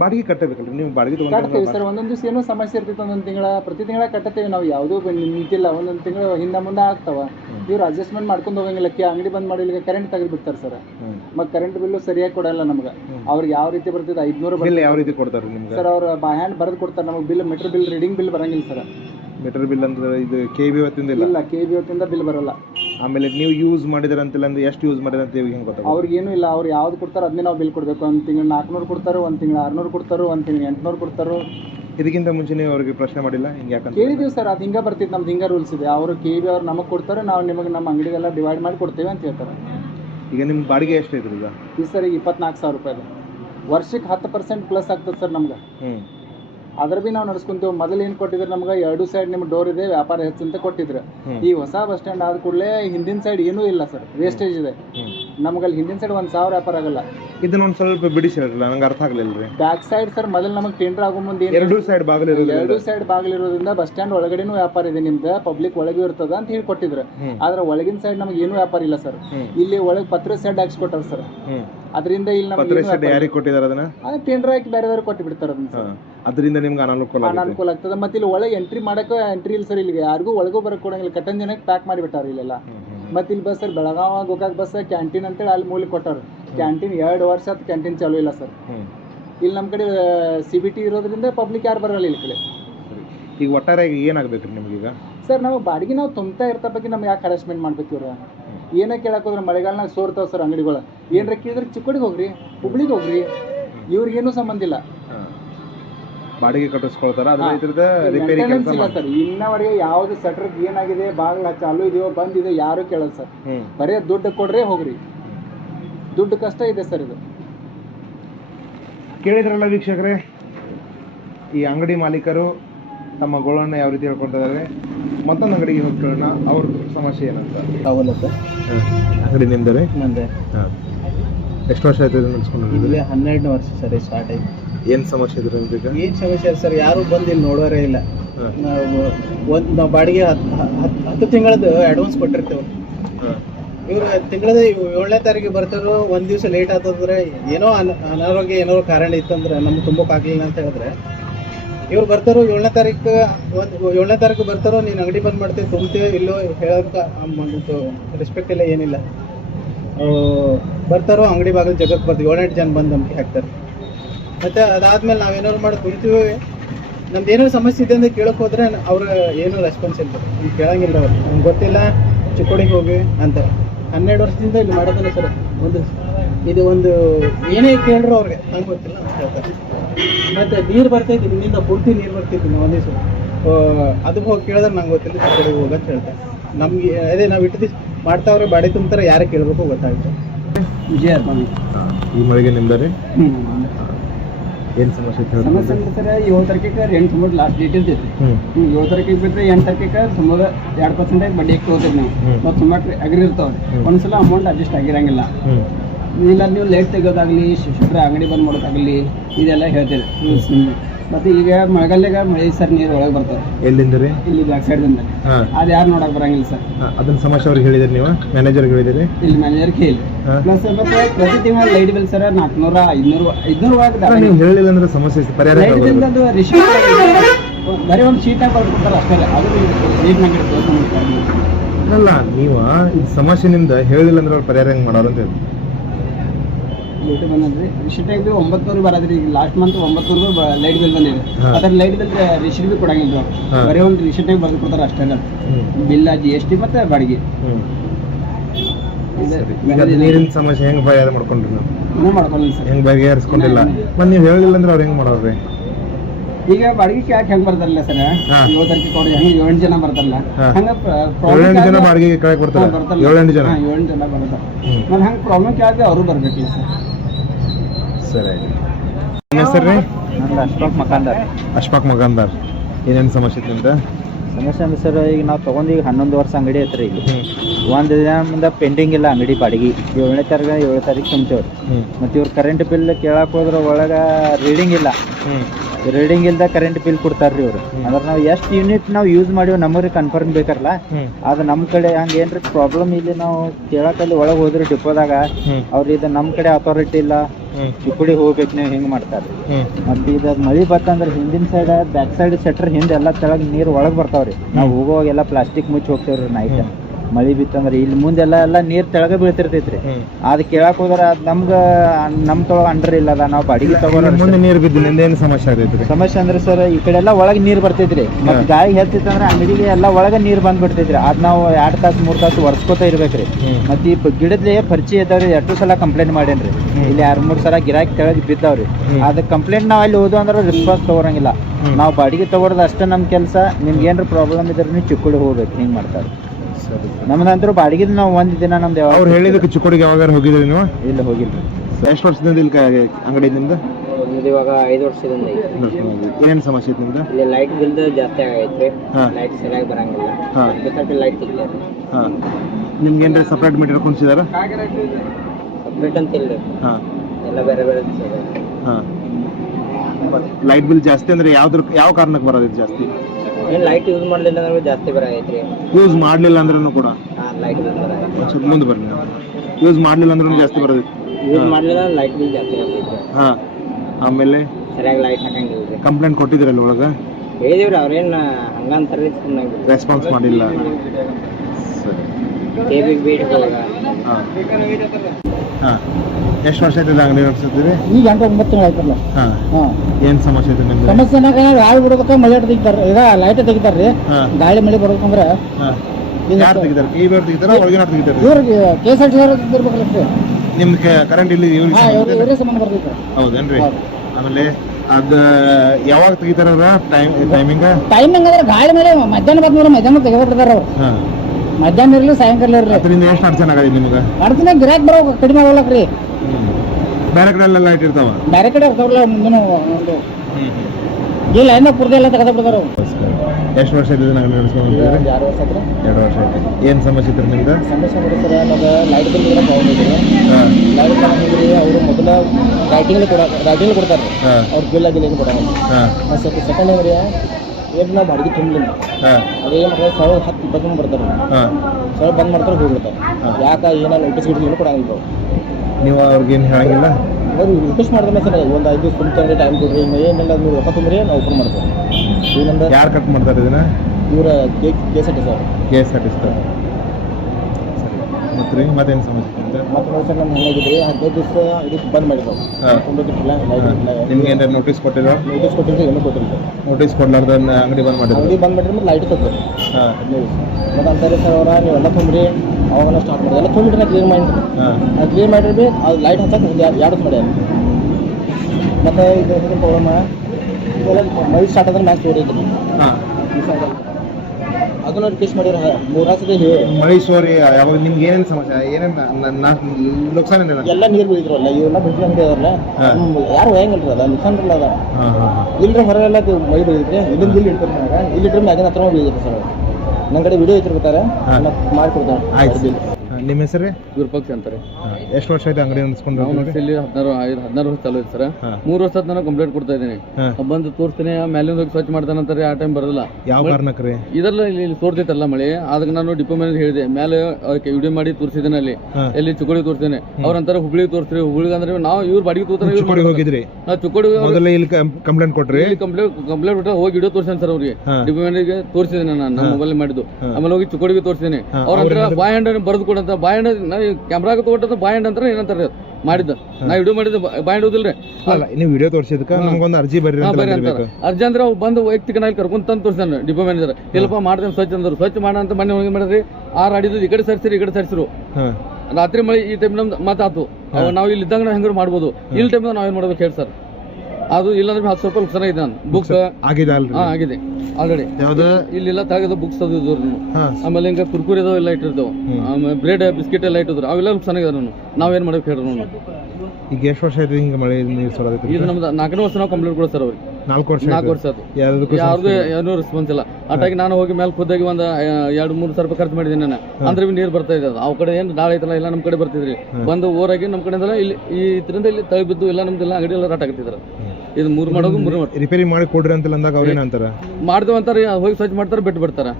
ಬಾಡಿಗೆ ಕಟ್ಟಬೇಕಲ್ರಿ ನೀವು ಬಾಡಿಗೆ ಕಟ್ತೀವಿ ಸರ್ ಒಂದೊಂದು ದಿವಸ ಏನೋ ಸಮಸ್ಯೆ ಇರ್ತೈತೆ ಒಂದೊಂದು ತಿಂಗಳ ಪ್ರತಿ ತಿಂಗಳ ಕಟ್ಟತ್ತೇವೆ ನಾವು ಯಾವುದೂ ನಿಂತಿಲ್ಲ ಒಂದೊಂದು ತಿಂಗಳು ಹಿಂದೆ ಮುಂದೆ ಆಗ್ತಾವ. ಇವ್ರು ಅಡ್ಜಸ್ಟ್ಮೆಂಟ್ ಮಾಡ್ಕೊಂಡು ಹೋಗಂಗಿಲ್ಲ ಕಿ ಅಂಗಡಿ ಬಂದ್ ಮಾಡಿ ಇಲ್ಲಿಗೆ ಕರೆಂಟ್ ತೆಗೆದು ಬಿಡ್ತಾರೆ ಸರ್ ಮತ್ತೆ ಕರೆಂಟ್ ಬಿಲ್ಲು ಸರಿಯಾಗಿ ಕೊಡಲ್ಲ ನಮ್ಗೆ. ಅವ್ರಿಗೆ ಯಾವ ರೀತಿ ಬರ್ತದೆ ಐದ್ನೂರು ಬಿಲ್ ಯಾವ ರೀತಿ ಕೊಡ್ತಾರೆ ನಿಮ್ಗೆ? ಸರ್ ಅವ್ರು ಬೈ ಹ್ಯಾಂಡ್ ಬರೆದು ಕೊಡ್ತಾರೆ ನಮಗೆ bill meter bill reading bill ಬರಂಗಿಲ್ಲ ಸರ್. ಮೀಟರ್ ಬಿಲ್ ಅಂದ್ರೆ ಇದು ಕೆ ಬಿ ಇಲ್ಲ? ಕೆ ಬಿ ಬಿಲ್ ಬರಲ್ಲ. ಆಮೇಲೆ ನೀವು ಯೂಸ್ ಮಾಡಿದ್ರ ಅಂತಿಲ್ಲ ಅಂದ್ರೆ ಎಷ್ಟು ಯೂಸ್ ಮಾಡಿದ್ರೆ ಅಂತ ಹೆಂಗೆ ಗೊತ್ತಾಗ ಅವ್ರಿಗೆ ಏನು ಇಲ್ಲ ಅವ್ರು ಯಾವ್ದು ಕೊಡ್ತಾರೆ ಅದನ್ನೇ ನಾವು ಬಿಲ್ ಕೊಡಬೇಕು. ಒಂದು ತಿಂಗಳು ನಾಲ್ಕುನೂರು ಕೊಡ್ತಾರೆ ಒಂದು ತಿಂಗಳು ಆರ್ನೂರು ಕೊಡ್ತಾರೆ ಒಂದು ತಿಂಗಳು ಎಂಟುನೂರು ಕೊಡ್ತಾರೆ. ಇದಕ್ಕಿಂತ ಮುಂಚೆ ನೀವು ಅವ್ರಿಗೆ ಪ್ರಶ್ನೆ ಮಾಡಿಲ್ಲ? ಹಿಂಗೆ ಯಾಕಂತ ಕೇಳಿದೀವಿ ಸರ್ ಅದು ಹಿಂಗೆ ಬರ್ತಿತ್ತು ನಮ್ದು ಹಿಂಗೆ ರೂಲ್ಸ್ ಇದೆ. ಅವರು ಕೇಳಿ ಬಿ ಅವ್ರು ನಮಗೆ ಕೊಡ್ತಾರೆ ನಾವು ನಿಮಗೆ ನಮ್ಮ ಅಂಗಡಿಗೆಲ್ಲ ಡಿವೈಡ್ ಮಾಡಿ ಕೊಡ್ತೇವೆ ಅಂತ ಹೇಳ್ತಾರೆ. ಈಗ ನಿಮ್ಮ ಬಾಡಿಗೆ ಎಷ್ಟು ಐತ್ರಿ ಈಗ ಈ ಸರ್ ಈಗ ಇಪ್ಪತ್ನಾಲ್ಕು ಸಾವಿರ ರೂಪಾಯಿ ವರ್ಷಕ್ಕೆ ಹತ್ತು ಪರ್ಸೆಂಟ್ ಪ್ಲಸ್ ಆಗ್ತದೆ ಸರ್ ನಮ್ಗೆ. ಹ್ಞೂ ಅದ್ರ ಬಿ ನಾವು ನಡ್ಸ್ಕೊಂತೀವಿ. ಮೊದಲು ಏನು ಕೊಟ್ಟಿದ್ರು ನಮ್ಗೆ? ಎರಡು ಸೈಡ್ ನಿಮ್ಮ ಡೋರ್ ಇದೆ ವ್ಯಾಪಾರ ಹೆಚ್ಚು ಅಂತ ಕೊಟ್ಟಿದ್ರು. ಈ ಹೊಸ ಬಸ್ ಸ್ಟ್ಯಾಂಡ್ ಆದ ಕೂಡಲೇ ಹಿಂದಿನ ಸೈಡ್ ಏನೂ ಇಲ್ಲ ಸರ್ ವೇಸ್ಟೇಜ್ ಇದೆ. ಹ್ಞೂ ನಮ್ಗೆ ಅಲ್ಲಿ ಹಿಂದಿನ ಸೈಡ್ ಒಂದು ಸಾವಿರ ವ್ಯಾಪಾರ ಆಗಲ್ಲ. ಇದನ್ನ ಒಂದ್ ಸ್ವಲ್ಪ ಬಿಡಿಸಿ ಹೇಳ್ರಲ್ಲ ನಂಗೆ ಅರ್ಥ ಆಗ್ಲಿಲ್ಲ ರೀ. ಬ್ಯಾಕ್ ಸೈಡ್ ಸರ್ ಮೊದಲು ನಮಗೆ ಟೆಂಡರ್ ಆಗೋ ಮುಂದೆ ಏನ್- ಎರಡೂ ಸೈಡ್ ಬಾಗಿಲು ಇರೋದ್ರಿಂದ. ಎರಡು ಸೈಡ್ ಬಾಗಿಲಿರೋದ್ರಿಂದ ಬಸ್ ಸ್ಟ್ಯಾಂಡ್ ಒಳಗಡೆನೂ ವ್ಯಾಪಾರ ಇದೆ ನಿಮ್ದು. ಪಬ್ಲಿಕ್ ಒಳಗೂ ಇರ್ತದ ಅಂತ ಹೇಳಿ ಕೊಟ್ಟಿದ್ರು. ಆದ್ರ ಒಳಗಿನ ಸೈಡ್ ನಮ್ಗೆ ಏನು ವ್ಯಾಪಾರ ಇಲ್ಲ ಸರ್ ಇಲ್ಲಿ ಒಳಗೆ ಪತ್ರ ಸೆಡ್ ಹಾಕ್ಸ್ಕೊಟ್ಟಾರ ಸರ್ ಅದರಿಂದ ಇಲ್ಲಿ ಶೆಡ್ ಯಾರಿಗೆ ಕೊಟ್ಟಿದ್ದಾರೆ ಅದನ್ನ? ಅದು ಟೆಂಡರ್ ಹಾಕಿ ಬೇರೆ ಬೇರೆ ಕೊಟ್ಟು ಬಿಡ್ತಾರೆ ಅದನ್ನ ಸರ್. ಅದರಿಂದ ನಿಮ್ಗೆ ಅನಾನುಕೂಲ ಅನಾನುಕೂಲ ಆಗ್ತದೆ. ಮತ್ತೆ ಇಲ್ಲಿ ಒಳಗೆ ಎಂಟ್ರಿ ಮಾಡಕ್ಕೆ ಎಂಟ್ರಿ ಇಲ್ಲ ಸರ್ ಇಲ್ಲಿಗೆ. ಯಾರಿಗೂ ಒಳಗೂ ಬರಕ್ ಕೊಡಂಗಿಲ್ಲ. ಕಟ್ಟನ್ ಜನಕ್ಕೆ ಪ್ಯಾಕ್ ಮಾಡಿಬಿಟ್ಟಾರ ಇಲ್ಲೆಲ್ಲ. ಮತ್ತೆ ಇಲ್ಲಿ bus sir Belagavi Gokak bus canteen ಅಂತೇಳಿ ಅಲ್ಲಿ ಮೂಲಿ ಕೊಟ್ಟಾರ ಕ್ಯಾಂಟೀನ್ ಎರಡು ವರ್ಷ ಆಯ್ತು ಕ್ಯಾಂಟೀನ್ ಚಾಲೂ ಇಲ್ಲ ಸರ್. ಇಲ್ಲಿ ನಮ್ಮ ಕಡೆ ಸಿ ಬಿ ಟಿ ಇರೋದ್ರಿಂದ ಪಬ್ಲಿಕ್ ಯಾರು ಬರಲ್ಲ ಇಲ್ಲಿ ಕಡೆ. ಈಗ ಒಟ್ಟಾರೆ ಏನಾಗಬೇಕು ನಿಮ್ಗೆ ಈಗ ಸರ್ ನಾವು ಬಾಡಿಗೆ ನಾವು ತುಂಬ್ತಾ ಇರ್ತಾ ಬಗ್ಗೆ ನಮ್ಗೆ ಯಾಕೆ ಹರಾಸ್ಮೆಂಟ್ ಮಾಡ್ಬೇಕು ಇವ್ರು? ಏನೇ ಕೇಳಕ್ ಹೋದ್ರೆ ಮಳೆಗಾಲನಾಗ ಸೋರ್ತಾವ ಸರ್ ಅಂಗಡಿಗಳು. ಏನ್ರ ಕೇಳಿದ್ರೆ ಚಿಕ್ಕೋಡಿಗೆ ಹೋಗ್ರಿ ಹುಬ್ಳಿಗೆ ಹೋಗ್ರಿ ಇವ್ರಿಗೇನು ಸಂಬಂಧ ಇಲ್ಲ. ಬಾಡಿಗೆ ಕಟ್ಟಿಸ್ಕೊಳ್ತಾರ ರಿಪೇರಿ ಇಲ್ಲ ಸರ್. ಇನ್ನವರೆಗೆ ಯಾವ್ದು ಸೆಟ್ರಗ್ ಏನಾಗಿದೆ ಬಾಗಿಲ ಚಾಲು ಇದೆಯೋ ಬಂದಿದೆ ಯಾರು ಕೇಳಲ್ಲ ಸರ್. ಬರೇ ಬರೀ ದುಡ್ಡು ಕೊಡ್ರೆ ಹೋಗ್ರಿ. ದುಡ್ಡು ಕಷ್ಟ ಇದೆ ಸರ್ ಇದು. ಕೇಳಿದ್ರಲ್ಲ ವೀಕ್ಷಕರೇ ಈ ಅಂಗಡಿ ಮಾಲೀಕರು ತಮ್ಮ ಗೋಳನ್ನು ಯಾವ ರೀತಿ ಹೇಳ್ಕೊಳ್ತಾ ಇದ್ದಾರೆ ಮತ್ತೊಂದು ಅಂಗಡಿಗೆ ಹೋಗಿ ಕೇಳೋಣ ಅವ್ರ ಸಮಸ್ಯೆ ಏನಂತ. ಅವಲ್ಲ ಸರ್ ಅಂಗಡಿ ನಿಂದರೆ ನಂದೆ ಹಾಂ. ಎಷ್ಟು ವರ್ಷ ಆಯ್ತು ಇದನ್ನ ನಡೆಸ್ಕೊಂಡು ಇಲ್ಲಿ ಹನ್ನೆರಡನೇ ವರ್ಷ ಸರ್ ಸ್ಟಾರ್ಟ್ ಆಯ್ತು. ಏನು ಸಮಸ್ಯೆ ಇದ್ರೆ ಏನ್ ಏನು ಸಮಸ್ಯೆ ಸರ್ ಯಾರು ಬಂದು ಇಲ್ಲಿ ನೋಡೋರೇ ಇಲ್ಲ. ನಾವು ಒಂದು ನಾವು ಬಾಡಿಗೆ ಹತ್ತು ಹತ್ತು- ತಿಂಗಳದ್ದು ಅಡ್ವಾನ್ಸ್ ಕೊಟ್ಟಿರ್ತೇವೆ. ಇವ್ರು ತಿಂಗಳದ ಏಳನೇ ತಾರೀಕಿಗೆ ಬರ್ತಾರೋ ಒಂದು ದಿವಸ ಲೇಟ್ ಆತಂದ್ರೆ ಏನೋ ಅನ ಅನಾರೋಗ್ಯ ಏನೋ ಕಾರಣ ಇತ್ತಂದ್ರೆ ನಮ್ಗೆ ತುಂಬಕ್ಕೆ ಆಗ್ಲಿಲ್ಲ ಅಂತ ಹೇಳಿದ್ರೆ ಇವ್ರು ಬರ್ತಾರೋ ಏಳನೇ ತಾರೀಕು ಒಂದು ಏಳನೇ ತಾರೀಕು ಬರ್ತಾರೋ, ನೀನು ಅಂಗಡಿ ಬಂದ್ ಮಾಡ್ತೀವಿ ತುಂಬ್ತೀವಿ ಇಲ್ಲೋ ಒಂದು ರೆಸ್ಪೆಕ್ಟ್ ಇಲ್ಲ ಏನಿಲ್ಲ. ಬರ್ತಾರೋ ಅಂಗಡಿ ಬಾಗಿಲು ಜಗಕ್ಕೆ ಬರ್ತೀವಿ ಏಳೆಂಟು ಜನ ಬಂದು ನಂಬಿಕೆ ಹಾಕ್ತಾರೆ. ಮತ್ತು ಅದಾದ್ಮೇಲೆ ನಾವೇನಾದ್ರು ಮಾಡಿ ತುಂಬ್ತೀವಿ ನಮ್ದು ಏನೋ ಸಮಸ್ಯೆ ಇದೆ ಅಂತ ಕೇಳಕ್ಕೆ ಹೋದ್ರೆ ಅವ್ರ ಏನು ರೆಸ್ಪಾನ್ಸ್ ಇಲ್ಲ. ಈಗ ಕೇಳಂಗಿಲ್ಲ ಅವ್ರು. ನಮ್ಗೆ ಗೊತ್ತಿಲ್ಲ, ಚಿಕ್ಕೋಡಿಗೆ ಹೋಗಿ ಅಂತಾರೆ. ಹನ್ನೆರಡು ವರ್ಷದಿಂದ ಇಲ್ಲಿ ಮಾಡೋದಲ್ಲ ಸರ್. ಒಂದು ಇದು ಒಂದು ಏನೇ ಕೇಳ್ರು ಅವ್ರಿಗೆ ನಂಗೆ ಗೊತ್ತಿಲ್ಲ ಅಂತ ಹೇಳ್ತಾರೆ ಮತ್ತು ನೀರು ಬರ್ತೈತಿ ಇಲ್ಲಿಂದ ಪೂರ್ತಿ ನೀರು ಬರ್ತೈತಿ ಒಂದೇ ದಿವಸ ಅದಕ್ಕೆ ಹೋಗಿ ಕೇಳಿದ್ರೆ ನಂಗೆ ಗೊತ್ತಿಲ್ಲ ಹೋಗ ಅಂತ ಹೇಳ್ತಾರೆ. ನಮಗೆ ಅದೇ ನಾವು ಇಟ್ಟು ಮಾಡ್ತಾವ್ರೆ ಬಾಡಿ ತುಂಬ್ತಾರೆ ಯಾರು ಕೇಳಬೇಕು ಗೊತ್ತಾಗುತ್ತೆ. ವಿಜಯ ಈ ಮಳೆಗೆ ನಿಮ್ದರೆ ಏನು ಸಮಸ್ಯೆ ಸಮಸ್ಯೆ ಸರ್ ಏಳು ತಾರೀಕಿಗೆ ರೆಂಟ್ ತುಂಬ ಲಾಸ್ಟ್ ಡೇಟ್ ಇರ್ತೈತಿ. ಏಳು ತಾರೀಕಿಗೆ ಬಿಟ್ಟರೆ ಎಂಟು ತಾರೀಕಿಗೆ ಸುಮಾರು ಎರಡು ಪರ್ಸೆಂಟಾಗಿ ಬಡ್ಡಿ ತೊಗೋತೀವಿ ನಾವು. ಮತ್ತು ಸುಮಾರು ಅಗ್ರಿ ಇರ್ತಾವೆ. ಒಂದ್ಸಲ ಅಮೌಂಟ್ ಅಡ್ಜಸ್ಟ್ ಆಗಿರಂಗಿಲ್ಲ. ಇಲ್ಲ ನೀವು ಲೇಟ್ ತೆಗೋದಾಗಲಿ ಶುಕ್ರ ಅಂಗಡಿ ಬಂದ್ ಮಾಡೋದಾಗಲಿ ಇದೆಲ್ಲ ಹೇಳ್ತೇವೆ ಮತ್ತೆ ಈಗ ಮಳೆಗಾಲಾಗ ಮಳೆ ಸರ್ ನೀರು ಒಳಗೆ ಬರ್ತಾರೆ ಎಲ್ಲಿಂದ ರೀ? ಇಲ್ಲಿ ಬ್ಯಾಕ್ ಸೈಡ್ದಿಂದ ಹಾಂ. ಅದು ಯಾರು ನೋಡಕ್ ಬರಂಗಿಲ್ಲ ಸರ್. ಅದನ್ನ ಸಮಸ್ಯೆ ಅವ್ರಿಗೆ ಹೇಳಿದಿರಿ ನೀವು ಮ್ಯಾನೇಜರ್ ಹೇಳಿದ್ರೆ. ಇಲ್ಲಿ ಮ್ಯಾನೇಜರ್ ಕೇಳಿ ಪ್ಲಸ್ ಮತ್ತೆ ಪ್ರತಿ ತಿಂಗಳು ಲೈಟ್ ಬಿಲ್ ಸರ್ ನಾಲ್ಕುನೂರ ಐದ್ನೂರು ಐದ್ನೂರು ಒಳಗೆ ನೀವು ಹೇಳಿಲ್ಲ ಅಂದ್ರೆ ಸಮಸ್ಯೆ ಪರಿಹಾರ? ಅದು ಬರೀ ಒಂದು ಶೀಟಾಗಿ ಬರ್ಕೊಡ್ತಾರ ಅಷ್ಟೇ ಅದು ಲೈಟ್ ನಂಗೆ ಅಲ್ಲ ನೀವು ಈ ಸಮಸ್ಯೆ ನಿಮ್ದು ಹೇಳಿಲ್ಲ ಅಂದ್ರೆ ಅವ್ರು ಪರಿಹಾರ ಹೆಂಗ್ ಮಾಡೋರು ಅಂತ ಹೇಳಿ ಯೂಟ್ಯೂಬ್ ಬಂದ್ರಿ ರಿಸಿಟ್ ಆಗಿ ಒಂಬತ್ತೂರು ಬರೋದ್ರಿ. ಈಗ ಲಾಸ್ಟ್ ಮಂತ್ ಒಂಬತ್ತುನೂರು ಲೈಟ್ ಬಿಲ್ ಬಂದಿದೆ. ಅದ್ರ ಲೈಟ್ ಬಿಲ್ ರಿಸಿಟ್ ಬಿ ಕೊಡಂಗಿಲ್ಲ. ಬರೀ ಒಂದು ರಿಸಿಪ್ಟಾಗಿ ಬರ್ದು ಕೊಡ್ತಾರೆ ಅಷ್ಟೇ ಬಿಲ್ ಜಿ ಎಸ್ ಟಿ ಮತ್ತೆ ಬಾಡಿಗೆ. ನೀರಿನ ಸಮಸ್ಯೆ ಹೆಂಗ್ ಪರಿಹಾರ ಮಾಡ್ಕೊಂಡ್ರಿ ನಾವು? ಮಾಡ್ಕೊಂಡಿಲ್ಲ ಸರ್. ಹೆಂಗ್ ಬಗೆಹರಿಸ್ಕೊಂಡಿಲ್ಲ? ಮತ್ತೆ ನೀವು ಹೇಳಿಲ್ಲ ಅಂದ್ರೆ ಅವ್ರು ಹೆಂಗ್ ಮಾಡೋರು ಈಗ ಬಾಡಿಗೆ ಕ್ಯಾಕ್ ಹೆಂಗ್ ಬರ್ತಾರಲ್ಲ ಸರ್. ಏಳು ತಾರೀಕಿಗೆ ಕೊಡಿ ಹೆಂಗ್? ಏಳು ಜನ ಬರ್ತಾರಲ್ಲ. ಹಂಗ ಏಳೆಂಟು ಜನ ಬಾಡಿಗೆಗೆ ಕೆಳಗೆ ಬರ್ತಾರೆ ಏಳೆಂಟು ಜನ. ಏಳು ಜನ ಬರ್ತಾರೆ. ಮತ್ತೆ ಹಂಗೆ ಪ್ರಾಬ್ಲಮ್ ಕ್ಯಾಕ್ ಅವರು ಬರ್ಬೇಕಿಲ್ಲ ಸರ್. ಸರಿ ನಿಮ್ಮ ಹೆಸರು ರೀ? ನಂದು ಅಷ್ಟೊಂದು ಮಕಾನ್ದಾರ ಅಶ್ಫಾಕ್ ಮಗಂದಾರ್ ಏನೇನು ಸಮಸ್ಯೆ ಇತ್ತು ನಿಮ್ದು? ಸಮಸ್ಯೆ ಅಂದ್ರೆ ಸರ್ ಈಗ ನಾವು ತೊಗೊಂಡು ಈಗ ಹನ್ನೊಂದು ವರ್ಷ ಅಂಗಡಿ ಐತ್ರಿ ಈಗ. ಒಂದು ಒಂದು ದಿನದಿಂದ ಪೆಂಡಿಂಗ್ ಇಲ್ಲ ಅಂಗಡಿ ಬಾಡಿಗೆ. ಏಳನೇ ತಾರೀಕು ಏಳು ತಾರೀಕು ತುಂಬ್ತೇವ್ರಿ. ಹ್ಞೂ ಮತ್ತು ಇವ್ರು ಕರೆಂಟ್ ಬಿಲ್ ಕೇಳಕ್ಕೆ ಹೋದ್ರೆ ಒಳಗೆ ರೀಡಿಂಗ್ ಇಲ್ಲ. ಹ್ಞೂ ರೀಡಿಂಗ್ ಇಲ್ದ ಕರೆಂಟ್ ಬಿಲ್ ಕೊಡ್ತಾರ್ರಿ ಇವರು. ಅಂದ್ರೆ ನಾವು ಎಷ್ಟು ಯೂನಿಟ್ ನಾವು ಯೂಸ್ ಮಾಡಿವಿ ನಮಗೆ ಕನ್ಫರ್ಮ್ ಬೇಕಲ್ಲ. ಅದು ನಮ್ಮ ಕಡೆ ಹಂಗೆ ಏನ್ರಿ ಪ್ರಾಬ್ಲಮ್ ಇಲ್ಲಿ ನಾವು ಕೇಳಕಲ್ಲಿ ಒಳಗೆ ಹೋದ್ರಿ ಡಿಪೋದಾಗ ಅವ್ರು ಇದು ನಮ್ಮ ಕಡೆ ಅಥಾರಿಟಿ ಇಲ್ಲ. ಚಿಕ್ಕುಡಿ ಹೋಗ್ಬೇಕು ನೀವು ಹಿಂಗೆ ಮಾಡ್ತಾರೆ ರೀ ಮತ್ತು ಇದು ಮಳೆ ಬತ್ತಂದ್ರೆ ಹಿಂದಿನ ಸೈಡ್ ಬ್ಯಾಕ್ ಸೈಡ್ ಸೆಟ್ರ್ ಹಿಂದೆ ಎಲ್ಲ ತೆಳಗ್ ನೀರು ಒಳಗೆ ಬರ್ತಾವ್ರಿ. ನಾವು ಹೋಗುವಾಗೆಲ್ಲ ಪ್ಲಾಸ್ಟಿಕ್ ಮುಚ್ಚಿ ಹೋಗ್ತೇವ್ರಿ ನೈಟ್. ಮಳೆ ಬಿತ್ತಂದ್ರೆ ಇಲ್ಲಿ ಮುಂದೆಲ್ಲ ಎಲ್ಲ ನೀರ್ ತೆಳಗ ಬೀಳ್ತಿರ್ತೈತ್ರಿ. ಅದು ಕೇಳಕ್ ಹೋದ್ರ ಅದು ನಮ್ ನಮ್ಮ ತೊಳಗೆ ಅಂಡರ್ ಇಲ್ಲ ಅದ ನಾವು ಬಾಡಿಗೆ ತಗೋರ ಮುಂದೆ ನೀರು ಏನು ಸಮಸ್ಯೆ ಆಗೈತೆ ರೀ ಸಮಸ್ಯೆ ಅಂದ್ರೆ ಸರ್ ಈ ಕಡೆ ಎಲ್ಲ ಒಳಗ್ ನೀರ್ ಬರ್ತೈತ್ರಿ ಮತ್ತೆ. ಗಾಳಿ ಹೆಚ್ಚಿತ್ತಂದ್ರೆ ಅಂಗಡಿಗೆ ಎಲ್ಲ ಒಳಗೆ ನೀರು ಬಂದ್ಬಿಡ್ತೈತ್ರಿ ಅದ್ ನಾವ್ ಎರಡ್ ತಾಸು ಮೂರು ತಾಸು ಒರ್ಸ್ಕೊತ ಇರ್ಬೇಕ್ರಿ. ಮತ್ ಮತ್ತೆ ಈ ಗಿಡದ್ಲೆ ಪರಿಚಯ ಇದ್ದಾವ್ರಿ ಎಷ್ಟು ಸಲ ಕಂಪ್ಲೇಂಟ್ ಮಾಡೇನ್ರಿ. ಇಲ್ಲಿ ಎರಡು ಮೂರು ಸಲ ಗಿರಾಕಿ ಕೆಳಗ್ ಬಿದ್ದಾವ್ರಿ. ಅದ್ ಕಂಪ್ಲೇಂಟ್ ನಾವ್ ಅಲ್ಲಿ ಹೋದ್ವು ಅಂದ್ರೆ ರಿಸ್ಪಾನ್ಸ್ ತಗೋರಂಗಿಲ್ಲ. ನಾವ್ ಬಾಡಿಗೆ ತಗೋರೋದು ಅಷ್ಟೇ ನಮ್ಮ ಕೆಲಸ. ನಿಮ್ಗೆ ಏನ್ರ ಪ್ರಾಬ್ಲಮ್ ಇದ್ರೆ ನೀವು ಚಿಕ್ಕಡಿ ಹೋಗ್ಬೇಕು ಹಿಂಗ್ ಮಾಡ್ತಾರೆ ನಮ್ದಂತರೂ ಬಾಡಿಗೆ ನಾವು ಒಂದು ದಿನ ನಮ್ದು ಯಾವ ಅವ್ರು ಹೇಳಿದಕ್ಕೆ ಚಿಕ್ಕೋಡಿಗೆ ಯಾವಾಗ ಹೋಗಿದ್ರಿ ನೀವು? ಇಲ್ಲಿ ಹೋಗಿಲ್ರಿ ಎಷ್ಟು ವರ್ಷದಿಂದ ಇಲ್ಲಿ ಕ- ಅಂಗಡಿ ನಿಮ್ದು? ನಮ್ದು ಇವಾಗ ಐದು ವರ್ಷದಿಂದ ಐತಿ. ಏನೇನು ಸಮಸ್ಯೆ ಇತ್ತು ನಿಮ್ದು? ಇಲ್ಲಿ ಲೈಟ್ ಬಿಲ್ ಜಾಸ್ತಿ ಆಗೈತ್ರಿ. ಹಾ. ಲೈಟ್ ಸರಿಯಾಗಿ ಬರಂಗಿಲ್ಲ. ಹಾ. ಅದಕ್ಕೆ ಲೈಟ್ ತೆಗಿತಾರೆ ಹಾಂ. ನಿಮ್ಗೆ ಏನ್ರಿ ಸಪ್ರೇಟ್ ಮೀಟರ್ ಕುಣಿಸಿದಾರ ಸಪ್ರೇಟ್ ಅಂತ ಇಲ್ಲ. ಹಾಂ. ಎಲ್ಲ ಬೇರೆ ಬೇರೆ ಹಾಂ. ಲೈಟ್ ಬಿಲ್ ಜಾಸ್ತಿ ಅಂದ್ರೆ ಯಾವ್ದ್ರ ಯಾವ ಕಾರಣಕ್ಕೆ ಬರೋದು ಜಾಸ್ತಿ? ಏನು ಲೈಟ್ ಯೂಸ್ ಮಾಡಲಿಲ್ಲ ಅಂದ್ರೆ ಜಾಸ್ತಿ ಬರಾಗೈತ್ರಿ ಯೂಸ್ ಮಾಡಲಿಲ್ಲ ಅಂದ್ರೂ ಕೂಡ. ಹಾಂ ಲೈಟ್ ಬಿಲ್ ಬರಾಗೈತಿ ಸ್ವಲ್ಪ ಮುಂದೆ ಬರ್ರಿ ಯೂಸ್ ಮಾಡಲಿಲ್ಲ ಅಂದ್ರೂ ಜಾಸ್ತಿ ಬರೋದು. ಯೂಸ್ ಮಾಡಲಿಲ್ಲ ಲೈಟ್ ಬಿಲ್ ಜಾಸ್ತಿ ಬರ್ತೈತ್ರಿ. ಹಾಂ. ಆಮೇಲೆ ಸರಿಯಾಗಿ ಲೈಟ್ ಹಾಕಂಗಿಲ್ಲ ಕಂಪ್ಲೇಂಟ್ ಕೊಟ್ಟಿದ್ರಲ್ಲ ಒಳಗೆ? ಹೇಳಿದ್ರು ಅವ್ರೇನು ಹಂಗಂತಾರೆ ರೆಸ್ಪಾನ್ಸ್ ಮಾಡಿಲ್ಲ. ಸರಿ ಕೆ ಬಿಗ್ ಬೇಟ್ ಹಾಂ. ಹಾಂ. ಎಷ್ಟು ವರ್ಷ ಅಂಗಡಿ ನಡೆಸಿದ್ರಿ ಈಗ ಎಂಟು ಒಂಬತ್ತು ತಿಂಗಳು ಆಯ್ತಲ್ಲ. ಹಾಂ. ಹಾಂ. ಏನು ಸಮಸ್ಯೆ ಐತೆ ನಿಮ್ದು? ಸಮಸ್ಯೆನಾಗ ಗಾಳಿ ಬಿಡ್ಬೇಕು ಮಳೆ ತೆಗಿತಾರೆ ಈಗ ಲೈಟ್ ತೆಗಿತಾರ್ರಿ. ಹಾಂ. ಗಾಳಿ ಮಳೆ ಬರ್ಬೇಕಂದ್ರೆ ಹಾಂ. ಇದು ಯಾರು ತೆಗಿತಾರೆ? ಈ ಬೇರೆ ತೆಗಿತಾರ ಒಳಗಿನ ತೆಗಿತಾರೆ? ಇವ್ರಿಗೆ ಕೆ ಎಸ್ ಆರ್ ಟಿ ಇರ್ಬೇಕಲ್ರಿ ನಿಮ್ಗೆ ಕರೆಂಟ್ ಇಲ್ಲಿ ಇವ್ರಿಗೆ ಸಂಬಂಧ ಬರ್ತೈತೆ ಹೌದೇನ್ರಿ. ಆಮೇಲೆ ಅದ ಯಾವಾಗ ತೆಗಿತಾರ ಟೈಮ್ ಟೈಮಿಂಗ ಟೈಮಿಂಗ್ ಅಂದ್ರೆ ಗಾಳಿ ಮೇಲೆ ಮಧ್ಯಾಹ್ನ ಬಂದ್ಮೇಲೆ ಮಧ್ಯಾಹ್ನ ತೆಗೆದ್ಬಿಡ್ತಾರ ಅವ್ರು. ಹಾಂ. ಮಧ್ಯಾಹ್ನ ಇರ್ಲಿ ಸಾಯಂಕಾಲ ಇರ್ಲಿ. ಅದರಿಂದ ಎಷ್ಟು ಅಡಚಣೆ ಆಗಿದೆ ನಿಮಗೆ? ಅಡಚಣೆ ಗಿರಾಕ್ ಬರೋ ಕಡಿಮೆ ಆಗ್ಲಕ್ರಿ ಬೇರೆ ಕಡೆ ಎಲ್ಲ ಲೈಟ್ ಇರ್ತಾವ? ಬೇರೆ ಕಡೆ ಇರ್ತಾವಲ್ಲ ಮುಂದಿನ ಈ ಲೈನ್ ಪುರ್ದೆ ಎಲ್ಲ ತೆಗೆದ ಬಿಡ್ತಾರೆ ಎಷ್ಟು ವರ್ಷ ಇದ್ದಿದ್ದು ನಾವು ನಡೆಸ್ಕೊಂಡು ಎರಡು ವರ್ಷ ಆದ್ರೆ ಎರಡು ವರ್ಷ ಆಯ್ತು. ಏನು ಸಮಸ್ಯೆ ಇತ್ತು ನಿಮ್ದು? ಸಮಸ್ಯೆ ಬಿಡ್ತಾರೆ ನಮಗೆ ಲೈಟ್ ಬಿಲ್ ಕೂಡ ಹಾಂ. ಲೈಟ್ ಬಿಲ್ ಅವರು ಮೊದಲ ರೈಟಿಂಗ್ ಕೊಡ ರೈಟಿಂಗ್ ಕೊಡ್ತಾರೆ. ಹಾಂ. ಅವ್ರ ಬಿಲ್ ಆಗಿಲ್ಲ ಏನು ಕೊಡೋಣ ಸೆಕೆಂಡ್ ಅಂದ್ರೆ ಏನು ನಾವು ಬಾಡಿಗೆ ತುಂಬಲಿಲ್ಲ. ಹಾಂ. ಅದೇ ಏನು ಮಾಡ್ತಾರೆ ಸಾವಿರ ಹತ್ತು ಇಪ್ಪತ್ತು ಬರ್ತಾರೆ. ಹಾಂ. ಸಾವಿರ ಬಂದ್ ಮಾಡ್ತಾರೆ ಹೋಗ್ಬಿಡ್ತಾರೆ. ಯಾಕೆ ಏನೋ ನೋಟಿಸ್ ಗಿಟಿಸ್ ಏನು ಕೊಡಂಗಿಲ್ಲ. ನೀವು ಅವ್ರಿಗೇನು ಹೇಳಂಗಿಲ್ಲ? ಅವ್ರು ರಿಕ್ವೆಸ್ಟ್ ಮಾಡಿದ್ರೆ ಸರ್ ಒಂದು ಐದು ಸುಮ್ ತಂದ್ರೆ ಟೈಮ್ ಕೊಡ್ರಿ ಏನಿಲ್ಲ ನೀವು ರೊಕ್ಕ ತುಂಬ್ರಿ ನಾವು ಓಪನ್ ಮಾಡ್ತೇವೆ. ಏನಂದ್ರೆ ಯಾರು ಕಟ್ ಮಾಡ್ತಾರೆ ಇದನ್ನ? ಇವರ K K set sir K S R T C ಸರಿ. ಮತ್ತು ರೀ ಮತ್ತೇನು ಸಮಸ್ಯೆ ಮತ್ತೆ ಹದಿನೈದು ದಿವಸ ಇದಕ್ಕೆ ಬಂದ್ ತುಂಬಿಟ್ಟಿಲ್ಲ ನಿಮ್ಗೆ ಏನಾರ ನೋಟಿಸ್ ಕೊಟ್ಟಿರೋ ನೋಟಿಸ್ ಕೊಟ್ಟಿದ್ರೆ ಏನೂ ಕೊಟ್ಟಿಲ್ಲ. ನೋಟಿಸ್ ಕೊಡ್ಲಾರ್ದ ಅಂಗಡಿ ಬಂದ್ ಮಾಡಿದ್ರು ಅಂಗಡಿ ಬಂದ್ ಮಾಡಿದ್ರೆ ಮತ್ತೆ ಲೈಟ್ ಹದಿನೈದು ದಿವಸ. ಮತ್ತೆ ಅಂತಾರೆ ಸರ್ ಅವರ ನೀವೆಲ್ಲ ತುಂಬ್ರಿ. ಅವಾಗೆಲ್ಲ ಸ್ಟಾರ್ಟ್ ಮಾಡಿ ಎಲ್ಲ ತುಂಬಿಟ್ರೆ ಕ್ಲೀನ್ ಮಾಡಿ ಹಾಂ. ಅದು ಕ್ಲೀನ್ ಮಾಡಿದ್ರೆ ಅದು ಲೈಟ್ ಒಂದು ಎರಡು ಮತ್ತೆ ಮತ್ತು ಇದು ಪ್ರಾಬ್ಲಮ್ ಇದೆಲ್ಲ ಮೈ ಸ್ಟಾರ್ಟ್ ಆದ್ರೆ ಮ್ಯಾಚ್ ಓಡಿದ್ರಿ ಹಾಂ. ಅದನ್ನ ರಿಕ್ವೆಸ್ಟ್ ಮಾಡಿರ ಮೂರಾ ಸತಿ ಹೇಳಿ ಮೈಸೂರಿ ಯಾವಾಗ ನಿಮ್ಗೆ ಏನೇನು ಸಮಸ್ಯೆ? ಏನೇನು ನುಕ್ಸಾನ ಏನಿಲ್ಲ? ಎಲ್ಲ ನೀರು ಬೀಳಿದ್ರಲ್ಲ ಇವೆಲ್ಲ ಬಿಡ್ಲಿ ಅಂಗಡಿ ಅದಾರಲ್ಲ. ಯಾರು ಹೋಯಂಗಿಲ್ರಿ ಅದ. ನುಕ್ಸಾನ್ ಇರಲ್ಲ ಅದ ಇಲ್ರಿ ಹೊರಗೆಲ್ಲ ಮೈ ಬೀಳಿದ್ರಿ ಇಲ್ಲಿಂದ ಇಲ್ಲಿ ಇಟ್ಕೊಂಡು ಮ್ಯಾಗ ಇಲ್ಲಿ ಇಟ್ರೆ ಮ್ಯಾಗಿನ ಹತ್ರ ಬೀಳಿದ್ರಿ ಸರ್. ನನ್ನ ಕಡೆ ವಿಡಿಯೋ ಹಾ. ಮಾಡ್ಕೊಡ್ತಾರೆ ಆಯ್ತು. ನಿಮ್ಮ ಹೆಸರು? ಗುರುಪಕ್ಷ ಅಂತಾರೆ ಎಷ್ಟು ವರ್ಷ ಆಯ್ತು ಅಂಗಡಿ ನಾವು ಇಲ್ಲಿ ಹದಿನಾರು ಐದು ಹದಿನಾರು ವರ್ಷ ಚಾಲೂ ಐತೆ ಸರ್. ಮೂರು ವರ್ಷದ ನಾನು ಕಂಪ್ಲೇಂಟ್ ಕೊಡ್ತಾ ಇದ್ದೀನಿ. ಬಂದು ತೋರಿಸ್ತೀನಿ ಮ್ಯಾಲಿಂದ ಹೋಗಿ ಸ್ವಚ್ಛ ಮಾಡ್ತಾನಂತಾರೆ ಆ ಟೈಮ್ ಬರೋದಿಲ್ಲ. ಯಾವ ಕಾರಣಕ್ಕೆ ರೀ? ಇದೆಲ್ಲ ಇಲ್ಲಿ ತೋರ್ತಿತ್ತಲ್ಲ ಮಳೆ. ಅದಕ್ಕೆ ನಾನು ಡಿಪೋ ಮ್ಯಾನೇಜ್ ಹೇಳಿದೆ ಮೇಲೆ ವಿಡಿಯೋ ಮಾಡಿ ತೋರಿಸಿದ್ದೇನೆ ಅಲ್ಲಿ. ಎಲ್ಲಿ ಚುಕ್ಕೋಡಿ ತೋರಿಸ್ತೇನೆ ಅವ್ರಂತಾರೆ ಹುಬ್ಳಿ ತೋರಿಸ್ರಿ ಹುಬ್ಳಿಗೆ ಅಂದ್ರೆ ನಾವು ಇವ್ರು ಬಾಡಿಗೆ ಇವ್ರು ಚಿಕ್ಕೋಡಿ ಹೋಗಿದ್ರಿ? ನಾವು ಚುಕ್ಕೋಡಿ ಮೊದಲೇ ಇಲ್ಲಿ ಕಂಪ್ಲೇಂಟ್ ಕೊಟ್ರಿ? ಕಂಪ್ಲೇಂಟ್ ಕಂಪ್ಲೇಂಟ್ ಬಿಟ್ಟು ಹೋಗಿ ವಿಡಿಯೋ ತೋರಿಸ್ತೇನೆ ಸರ್ ಅವ್ರಿಗೆ. ಡಿಪೋ ಮ್ಯಾನೇಜ್ಗೆ ತೋರಿಸಿದ್ದೇನೆ ನಾನು ನಮ್ಮ ಮೊಬೈಲ್ ಮಾಡಿದ್ದು. ಆಮೇಲೆ ಹೋಗಿ ಚುಕ್ಕೋಡಿಗೆ ತೋರಿಸ್ತೀನಿ ಹಾಂ, ಅವ್ರಂದ್ರೆ ಬಾಯ್ ಹ್ಯಾಂಡ್ ಬರೆದು ಕೊಡಂತ ಬಾಯ್ ಬಾಯಣ್ಣ ನಾವು ಕ್ಯಾಮ್ರಾಗ ತಗೊಟ್ಟದ ಬಾಯಣ್ಣ ಹ್ಯಾಂಡ್ ಏನಂತಾರ ಮಾಡಿದ್ದ. ನಾ ವಿಡಿಯೋ ಮಾಡಿದ್ದು ಬಾಯ್ ಹೋದಿಲ್ರಿ ಅಲ್ಲ ನೀವು ವಿಡಿಯೋ ತೋರಿಸಿದಕ್ಕೆ. ನಮ್ಗೊಂದು ಅರ್ಜಿ ಬರ್ರಿ ಅಂತ ಬರ್ರಿ ಅಂತಾರೆ. ಅರ್ಜಿ ಅಂದ್ರೆ ಅವ್ರು ಬಂದು ವೈಯಕ್ತಿಕ ನಾಯಿ ಕರ್ಕೊಂಡ್ ತಂದು ತೋರಿಸ್ತಾನೆ ಡಿಪೋ ಮ್ಯಾನೇಜರ್ ಇಲ್ಲಪ್ಪ ಮಾಡ್ತೇನೆ ಸ್ವಚ್ಛ ಅಂದ್ರು. ಸ್ವಚ್ಛ ಮಾಡ ಅಂತ ಮನೆ ಹೋಗಿ ಮಾಡಿದ್ರಿ. ಆರ್ ಅಡಿದ್ದು ಈ ಕಡೆ ಸರಿಸಿರಿ ಈ ಕಡೆ ಸರಿಸ್ರು. ರಾತ್ರಿ ಮಳೆ ಈ ಟೈಮ್ ನಮ್ದು ಮಾತಾತು ನಾವು ಇಲ್ಲಿ ಇದ್ದಂಗ ನಾವು ಹೆಂಗಾರು ಮಾಡ್ಬೋದು. ಇಲ್ಲಿ ಟೈಮ್ ನಾವು ಏನು ಮಾಡ್ಬೇಕು ಹೇಳಿ ಸರ್. ಅದು ಇಲ್ಲಾಂದ್ರೆ ಹತ್ತು ರೂಪಾಯಿ ನುಕ್ಸಾನ ಇದೆ ನಾನು. ಬುಕ್ ಆಗಿದೆ ಹಾ ಆಗಿದೆ. ಆಲ್ರೆಡಿ ಯಾವ್ದು? ಇಲ್ಲೆಲ್ಲ ತೆಗೆದು ಬುಕ್ಸ್ ಅದು ಇದ್ರು ಆಮೇಲೆ ಹಿಂಗ ಕುರ್ಕುರಿ ಅದು ಎಲ್ಲ ಇಟ್ಟಿರ್ತಾವ. ಆಮೇಲೆ ಬ್ರೆಡ್ ಬಿಸ್ಕೆಟ್ ಎಲ್ಲ ಇಟ್ಟಿದ್ರು. ಅವೆಲ್ಲ ನುಕ್ಸಾನ ಆಗಿದೆ ನಾನು. ನಾವೇನ್ ಮಾಡ್ಬೇಕು ಹೇಳ್ರಿ ನಾನು. ಈಗ ಎಷ್ಟು ವರ್ಷ ಆಯ್ತು ಹಿಂಗೆ ಮಳೆ ನೀರು ಸೊರಗೈತಿ ಇದು ನಮ್ದು ನಾಲ್ಕನೇ ವರ್ಷ ನಾವು ಕಂಪ್ಲೀಟ್ ಕೊಡ್ತಾರೆ ಅವ್ರಿಗೆ. ನಾಲ್ಕು ವರ್ಷ ನಾಲ್ಕು ವರ್ಷ ಅದು ಯಾರ್ದು ಏನೂ ರೆಸ್ಪಾನ್ಸ್ ಇಲ್ಲ. ಅಟ್ಟಾಗಿ ನಾನು ಹೋಗಿ ಮೇಲೆ ಖುದ್ದಾಗಿ ಒಂದು ಎರಡು ಮೂರು ಸಾವಿರ ರೂಪಾಯಿ ಖರ್ಚು ಮಾಡಿದ್ದೀನಿ ನಾನು. ಅಂದ್ರೆ ನೀರು ಬರ್ತಾ ಇದೆ ಅದು. ಅವ್ ಕಡೆ ಏನು ನಾಳೆ ಐತಲ್ಲ ಇಲ್ಲ ನಮ್ಮ ಕಡೆ ಬರ್ತಿದ್ರಿ. ಬಂದು ಊರಾಗಿ ನಮ್ಮ ಕಡೆಯಿಂದಲ್ಲ ಇಲ್ಲಿ ಈ ಇದರಿಂದ ಇಲ್ಲಿ ತಳಿ ಬಿದ್ದು ಎಲ್ಲ ನಮ್ದೆಲ್ಲ ಅಂಗಡಿ ಎಲ್ಲ ರಾಟ್ ಇದು ಮೂರು ಮಾಡೋದು ಮೂರು ಮಾಡಿ ರಿಪೇರಿ ಮಾಡಿ ಕೊಡ್ರಿ ಅಂತ ಅಂದಾಗ ಏನ ಅಂತಾರ? ಮಾಡ್ದೇವು ಅಂತಾರೆ ಹೋಗಿ ಸ್ವಚ್ಛ ಮಾಡ್ತಾರೆ ಬಿಟ್ಟು ಬಿಡ್ತಾರೆ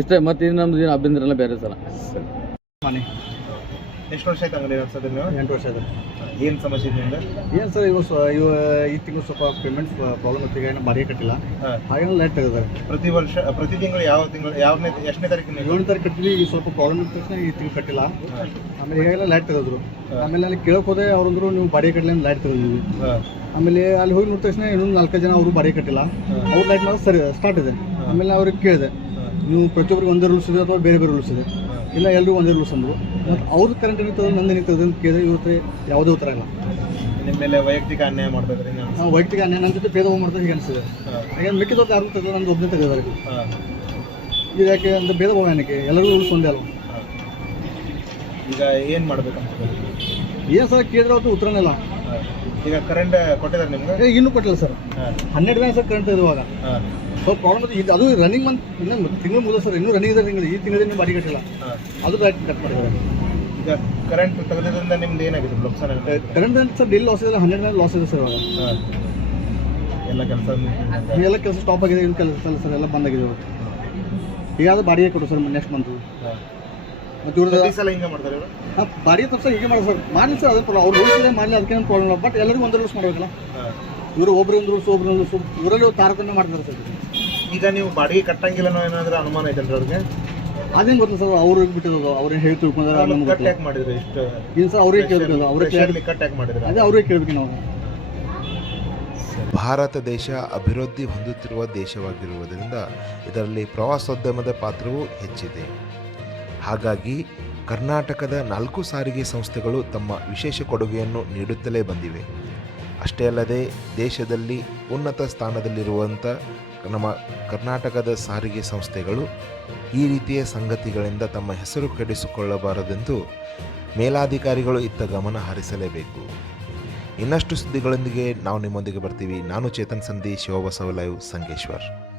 ಇಷ್ಟೇ ಮತ್ತೆ ಇದು ನಮ್ದು ಏನು ಅಭ್ಯಂತರ ಎಲ್ಲ ಬೇರೆ ಸಲ. ಮನೆ. ಎಷ್ಟು ವರ್ಷ ಆಯ್ತು ಅಂಗಡಿ ಎಂಟು ವರ್ಷ ಆದ್ರೆ ಏನು ಸಮಸ್ಯೆ ಇದೆಯಿಂದ ಏನು ಸರ್ ಇವು ಸ್ವ ಇವು ಈ ತಿಂಗಳು ಸ್ವಲ್ಪ ಪೇಮೆಂಟ್ ಪ್ರಾಬ್ಲಮ್ ಇತ್ತು. ಏನು ಬಾಡಿಗೆ ಕಟ್ಟಿಲ್ಲ. ಹಾಂ. ಲೇಟ್ ತೆಗೆದಾರೆ ಪ್ರತಿ ವರ್ಷ ಪ್ರತಿ ತಿಂಗಳು ಯಾವ ತಿಂಗಳು ಯಾವನೇ ಎಷ್ಟನೇ ತಾರೀಕಿನ ಏಳನೇ ತಾರೀಕು ಕಟ್ಟಿದ್ವಿ ಈಗ ಸ್ವಲ್ಪ ಪ್ರಾಬ್ಲಮ್ ಇದ್ದ ತಕ್ಷಣ ಈ ತಿಂಗಳು ಕಟ್ಟಿಲ್ಲ. ಆಮೇಲೆ ಈಗೆಲ್ಲ ಲೈಟ್ ತೆಗೆದ್ರು ಆಮೇಲೆ ಅಲ್ಲಿ ಕೇಳಕ್ ಹೋದೆ ಅವ್ರಂದ್ರು ನೀವು ಬಾಡಿಗೆ ಕಟ್ಟಲಿ ಲೈಟ್ ತೆಗೆದಿದ್ವಿ ಆಮೇಲೆ ಅಲ್ಲಿ ಹೋಗಿ ನೋಡಿದ ತಕ್ಷಣ ಇನ್ನೊಂದು ನಾಲ್ಕೈದು ಜನ ಅವರು ಬಾಡಿಗೆ ಕಟ್ಟಿಲ್ಲ. ಅವ್ರ ಲೈಟ್ ನಾವು ಸರಿ ಸ್ಟಾರ್ಟ್ ಇದೆ. ಆಮೇಲೆ ಅವ್ರಿಗೆ ಕೇಳಿದೆ ನೀವು ಪ್ರತಿಯೊಬ್ಬರಿಗೆ ಒಂದೇ ರೂಲ್ಸ್ ಇದೆ ಅಥವಾ ಬೇರೆ ಬೇರೆ ರೂಲ್ಸ್ ಇದೆ? ಇಲ್ಲ ಎಲ್ಲರೂ ಒಂದೇ ರೂಲ್ಸ್ ಅಂದರು. ಮತ್ತು ಅವ್ರದ್ದು ಕರೆಂಟ್ ಇರ್ತದೆ ನಂದು ನಿಂತದ ಅಂತ ಕೇಳಿದ್ರೆ ಇವತ್ತು ಯಾವುದೇ ಉತ್ತರ ಇಲ್ಲ. ನಿಮ್ಮ ಮೇಲೆ ವೈಯಕ್ತಿಕ ಅನ್ಯಾಯ ಮಾಡ್ಬೇಕು ಇದ್ರಿ ನಾವು ವೈಯಕ್ತಿಕ ಅನ್ಯಾಯ ನನ್ನ ಜೊತೆ ಭೇದ ಭಾವ ಮಾಡ್ತಾರೆ ಹೀಗೆ ಅನಿಸಿದೆ ಹಾಗೆ ಈಗ ಮಿಕ್ಕಿದವ್ರು ಯಾರು ತೆಗೆದು ನಂದು ಒಬ್ಬನೇ ತೆಗೆದಾರೆ ಇದು ಯಾಕೆ ಅಂದ್ರೆ ಭೇದ ಭಾವ ಏನಕ್ಕೆ? ಎಲ್ಲರಿಗೂ ರೂಲ್ಸ್ ಒಂದೇ ಅಲ್ಲ ಈಗ ಏನು ಮಾಡ್ಬೇಕಂತ ಏನು ಸರ್ ಕೇಳಿದ್ರೆ ಅವತ್ತು ಉತ್ತರನೇ ಇಲ್ಲ. ಈಗ ಕರೆಂಟ್ ಕೊಟ್ಟಿದ್ದಾರೆ ನಿಮ್ಗೆ? ಇನ್ನೂ ಕೊಟ್ಟಿಲ್ಲ ಸರ್. ಹನ್ನೆರಡು ದಿನ ಸರ್ ಕರೆಂಟ್ ಇರುವಾಗ. ಸ್ವಲ್ಪ ಪ್ರಾಬ್ಲಮ್ ಇದು ಅದು ರನ್ನಿಂಗ್ ಮಂತ್ ಇನ್ನೊಂದು ತಿಂಗಳು ಮುಗಿದ ಸರ್ ಇನ್ನೂ ರನ್ನಿಂಗ್ ಇದೆ ತಿಂಗಳು ಈ ತಿಂಗಳಿಂದ ಬಾಡಿ ಕಟ್ಟಿಲ್ಲ. ಅದು ಲೈಟ್ ಕಟ್ ಮಾಡಿದ್ದಾರೆ. ಈಗ ಕರೆಂಟ್ ತೆಗೆದ್ರಿಂದ ನಿಮ್ದು ಏನಾಗಿದೆ ಸರ್ ಕರೆಂಟ್ ಅಂತ ಸರ್ ಡಿಲ್ ಲಾಸ್ ಇದೆ ಹನ್ನೆರಡು ದಿನ ಲಾಸ್ ಇದೆ ಸರ್ ಇವಾಗ. ಎಲ್ಲ ಕೆಲಸ ಎಲ್ಲ ಕೆಲಸ ಸ್ಟಾಪ್ ಆಗಿದೆ ಏನು ಕೆಲಸ ಸರ್ ಎಲ್ಲ ಬಂದಾಗಿದೆ ಇವಾಗ. ಈಗ ಅದು ಬಾಡಿಗೆ ಕೊಡು ಸರ್ ನೆಕ್ಸ್ಟ್ ಮಂತ್ ಮತ್ತು ಇವ್ರದ್ದು ಪ್ರತಿ ಸಲ ಹಿಂಗೆ ಮಾಡ್ತಾರೆ ಇವರು? ಬಾಡಿಗೆ ತಪ್ಪ ಹೀಗೆ ಮಾಡೋದು ಸರ್. ಮಾಡಲಿ ಸರ್ ಅದೇ ಪ್ರಾಬ್ಲಮ್ ಅವ್ರು ರೂಲ್ಸ್ ಮಾಡಲಿ ಅದಕ್ಕೆ ಪ್ರಾಬ್ಲಮ್ ಇಲ್ಲ. ಬಟ್ ಎಲ್ಲರಿಗೂ ಒಂದೇ ರೂಲ್ಸ್ ಮಾಡಬೇಕಲ್ಲ? ಇವರು ಒಬ್ರಿಂದ ರೂಲ್ಸ್ ಒಬ್ಬರಿಂದ ರೂಲ್ಸ್ ಇವರಲ್ಲಿ ತಾರತಮ್ಯ ಮಾಡ್ತಾರೆ ಸರ್. ಈಗ ನೀವು ಬಾಡಿಗೆ ಕಟ್ಟಂಗಿಲ್ಲ ಅನ್ನೋ ಏನಾದರೂ ಅನುಮಾನ ಐತೆ ಅವ್ರಿಗೆ? ಅದೇನು ಗೊತ್ತು ಸರ್ ಅವ್ರಿಗೆ ಬಿಟ್ಟಿರೋದು ಅವ್ರಿಗೆ ಹೇಳಿ ತಿಳ್ಕೊಂಡ್ರೆ ನಮ್ಗೆ ಕಟ್ ಯಾಕೆ ಮಾಡಿದ್ರು ಇಷ್ಟು? ಏನು ಸರ್ ಅವ್ರಿಗೆ ಕೇಳಬೇಕು ಅವ್ರಿಗೆ ಕಟ್ ಯಾಕೆ ಮಾಡಿದ್ರು? ಅದೇ ಅವ್ರಿಗೆ ಕೇಳಬೇಕು ನಾವು. ಭಾರತ ದೇಶ ಅಭಿವೃದ್ಧಿ ಹೊಂದುತ್ತಿರುವ ದೇಶವಾಗಿರುವುದರಿಂದ ಇದರಲ್ಲಿ ಪ್ರವಾಸೋದ್ಯಮದ ಪಾತ್ರವೂ ಹೆಚ್ಚಿದೆ. ಹಾಗಾಗಿ ಕರ್ನಾಟಕದ ನಾಲ್ಕು ಸಾರಿಗೆ ಸಂಸ್ಥೆಗಳು ತಮ್ಮ ವಿಶೇಷ ಕೊಡುಗೆಯನ್ನು ನೀಡುತ್ತಲೇ ಬಂದಿವೆ. ಅಷ್ಟೇ ಅಲ್ಲದೆ ದೇಶದಲ್ಲಿ ಉನ್ನತ ಸ್ಥಾನದಲ್ಲಿರುವಂಥ ನಮ್ಮ ಕರ್ನಾಟಕದ ಸಾರಿಗೆ ಸಂಸ್ಥೆಗಳು ಈ ರೀತಿಯ ಸಂಗತಿಗಳಿಂದ ತಮ್ಮ ಹೆಸರು ಕೆಡಿಸಿಕೊಳ್ಳಬಾರದೆಂದು ಮೇಲಾಧಿಕಾರಿಗಳು ಇತ್ತ ಗಮನ ಹರಿಸಲೇಬೇಕು. ಇನ್ನಷ್ಟು ಸುದ್ದಿಗಳೊಂದಿಗೆ ನಾವು ನಿಮ್ಮೊಂದಿಗೆ ಬರ್ತೀವಿ. ನಾನು ಚೇತನ್ ಸಂಧಿ, ಶಿವಬಸವ ಲೈವ್, ಸಂಗೇಶ್ವರ್.